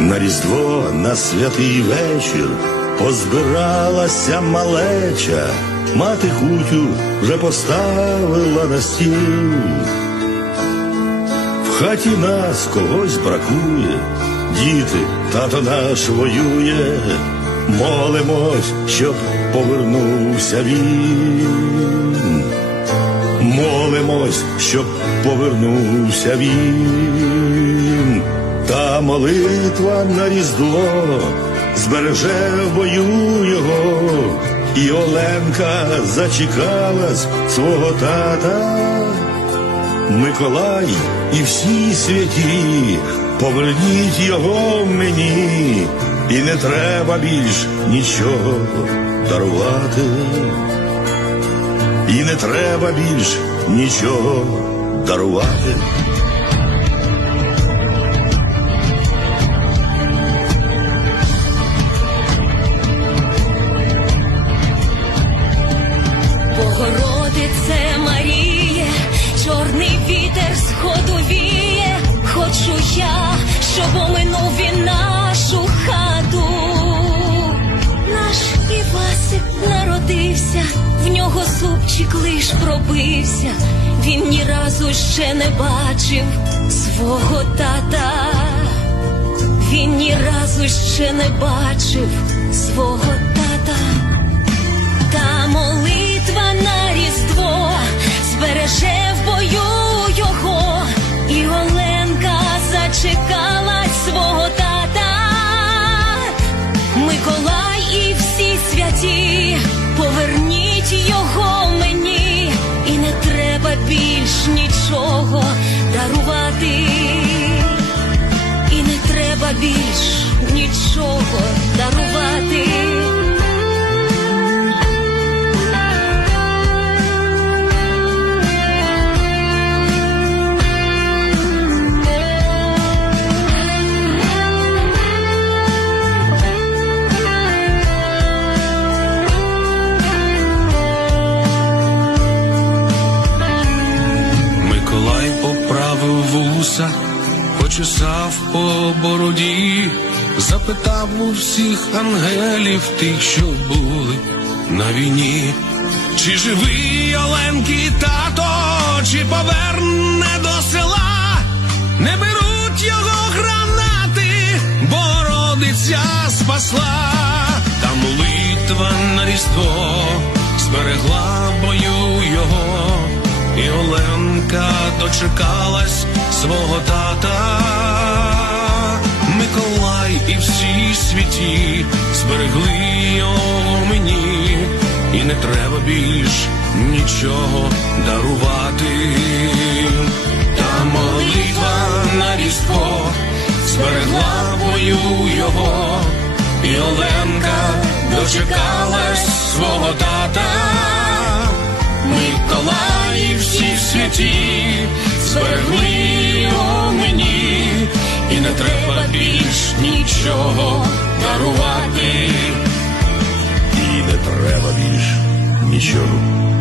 На різдво на святий вечір позбиралася малеча, мати кутю вже поставила на стіл. В хаті нас когось бракує, діти, тато наш воює, молимось, щоб повернувся він. Молимось, щоб повернувся він. Та молитва на різдво збереже в бою його, і Оленка зачекалась свого тата. Миколай і всі святі, поверніть його мені, і не треба більш нічого дарувати, і не треба більш нічого дарувати. Щоб оминув він нашу хату. Наш Івасик народився, в нього зубчик лиш пробився, він ні разу ще не бачив свого тата. Він ні разу ще не бачив свого тата. Та молитва на різдво поверніть його мені, і не треба більш нічого дарувати, і не треба більш нічого дарувати. Почесав по бороді, запитав у всіх ангелів тих, що були на війні. Чи живий Оленки тато, чи поверне до села, не беруть його гранати, Бородиця спасла, та молитва на різдво зберегла бою його. І Оленка дочекалась свого тата. Миколай і всі святі зберегли його мені, і не треба більш нічого дарувати. Та молитва на різдво зберегла в бою його, і Оленка дочекалась свого тата. Миколай і всі святі зберегли його мені, і не треба більш нічого дарувати. І не треба більш нічого